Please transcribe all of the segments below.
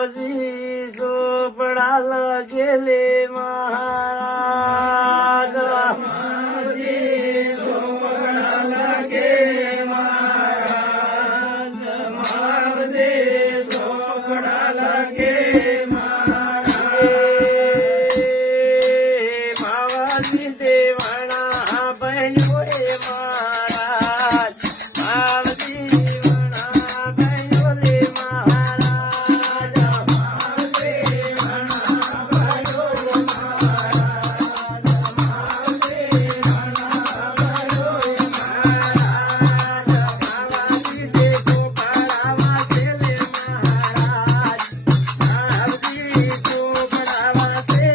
માવજી ચોપડા લગેલે મહારાજ માવજી દેવાણા બન્યો એ મહારાજ માવજી વણા બન્યો લે મહારાજ માવજી દેખો પડાવા છે લે મહારાજ માવજી તો પડાવા છે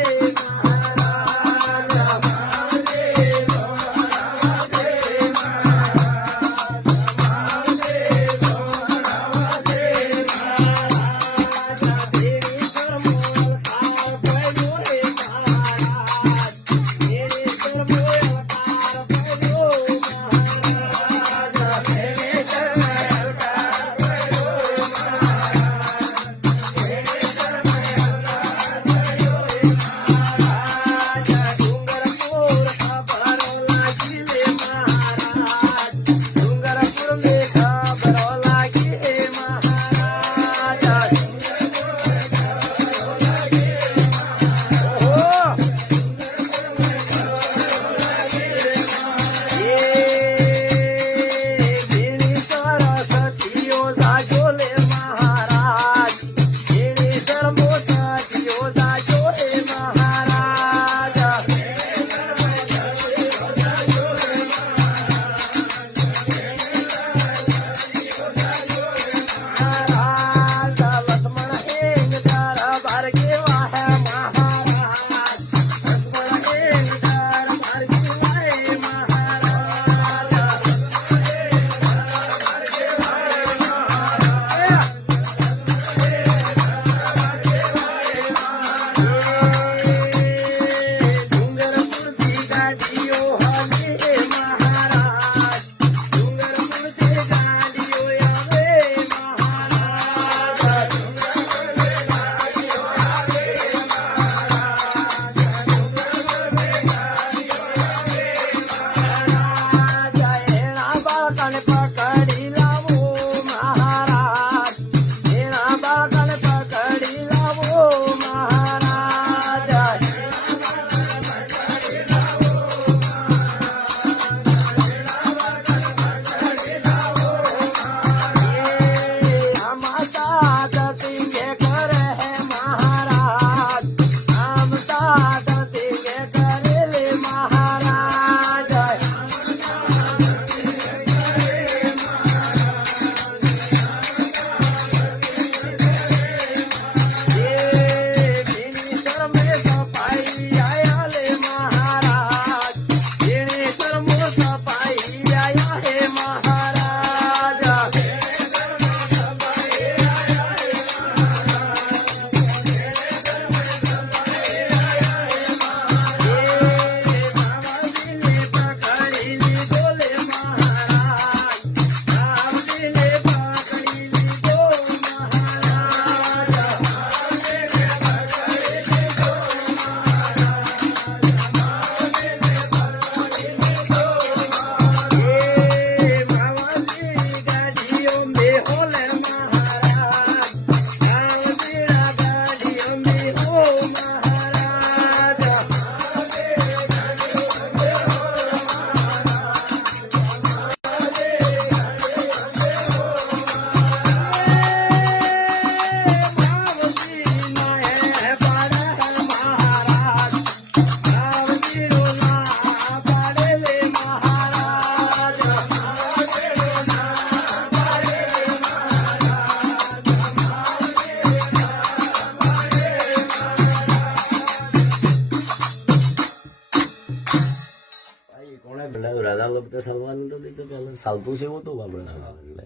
રાધા લોક તો સલવાનું તો પેલા સાવતું છે એવું હતું આપણે એટલે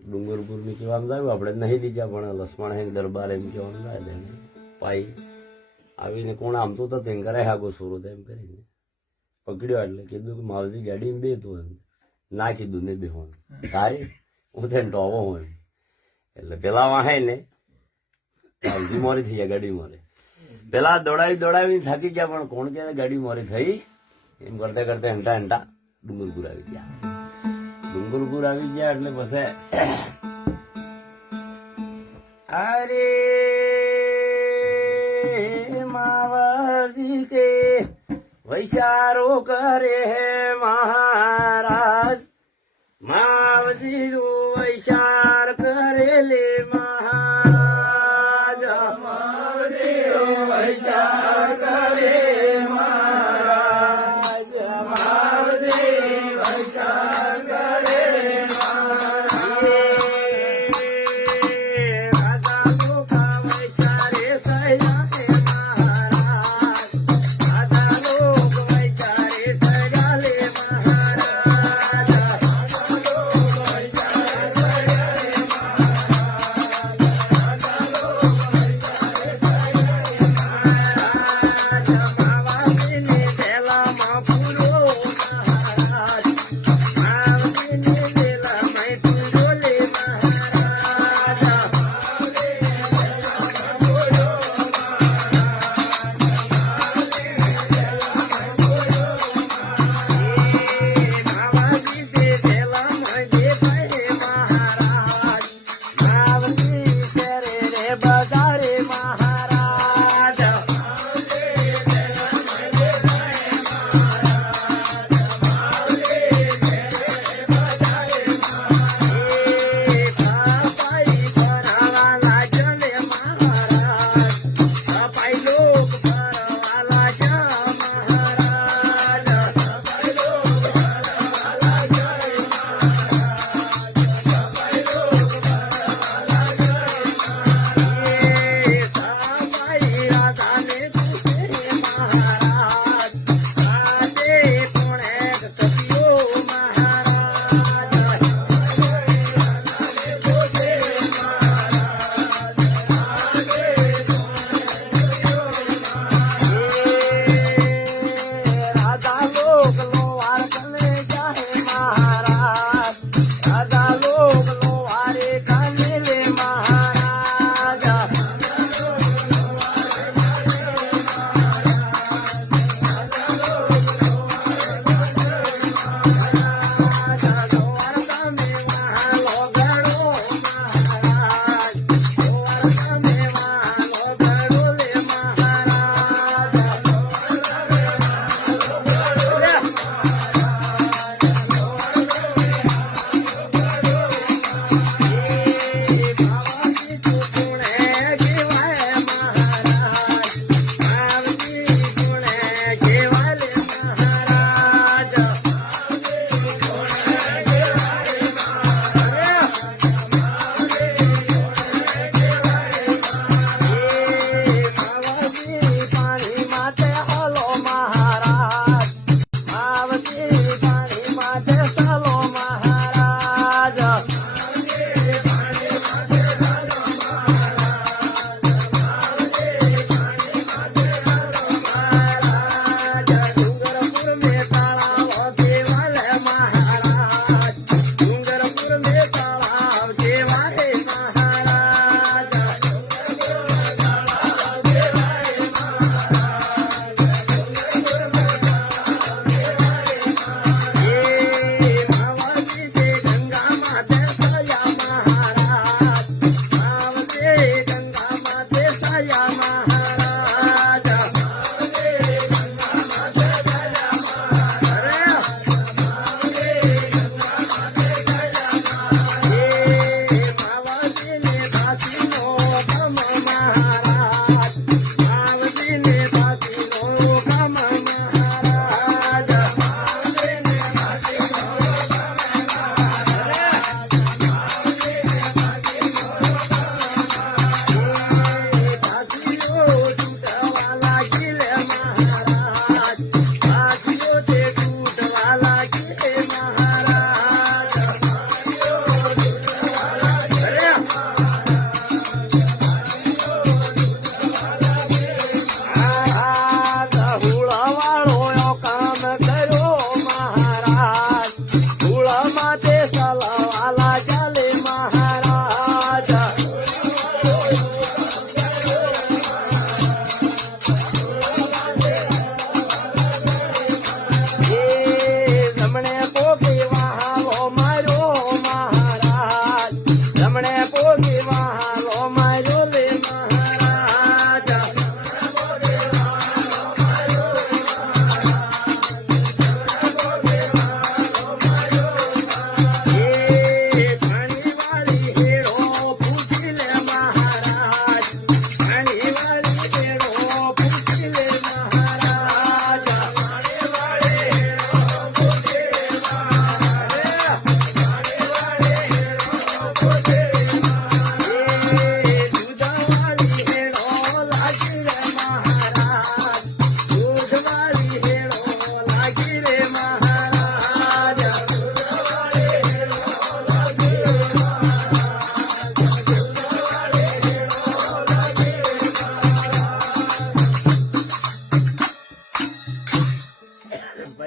ડુંગરપુર ની કહેવામાં જાય આપણે નહીં દીધા પણ લક્ષ્મણ હે દરબાર એમ કહેવાનું જાય તેને પાઈ આવીને કોણ આમતું તો તેને કરે હાગો સુરત એમ કરીને પકડ્યો એટલે કીધું કે માવજી ગાડીમાં બે તું એમ ના કીધું ને બેવાનું તારે હું તેને ટોવો હું એમ એટલે પેલા વાહે ને ઊંધી મોરી થઈ જાય ગાડી મોરે. પેલા દોડાવી થાકી ગયા, પણ કોણ કે ગાડી મોરી થઈ એમ કરતા કરતા હંટા ડુંગરપુર આવી ગયા. ડુંગરપુર આવી ગયા એટલે પછી અરે માવજી કે વૈચારો કરે હે મહારાજ, માવજી નો વૈચાર કરે લે મહારાજ, માવજી નો વૈચાર કરે મહારાજ, માવજી વૈચાર કરે મહારાજ. રાજા લોકા વૈચારે સયા હે મહારાજ, રાજા લોક વૈચારે સયા લે મહારાજ, રાજા લોક વૈચારે સયા લે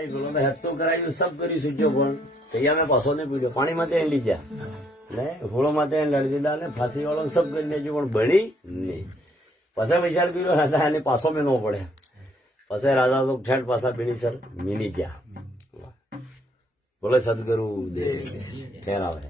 નહીં પેલો તો હેત તો કરાવ્યું સબ કરી સૂચ્યો પણ તૈયાર મેં પાછો નહીં પીડ્યો પાણીમાં ત્યાં લઈ ગયા ને હોળોમાં ત્યાં લડી દીધા ને ફાંસી વાળો સબ કરી લેજો પણ ભણી નહીં પછી વિચાર કર્યો રાજા એને પાછો મેં ન પડે પછી રાજા તો ઠેઠ પાછા પીણી સર મીની ગયા બોલે સદગુરુ દેવ ફેર આવે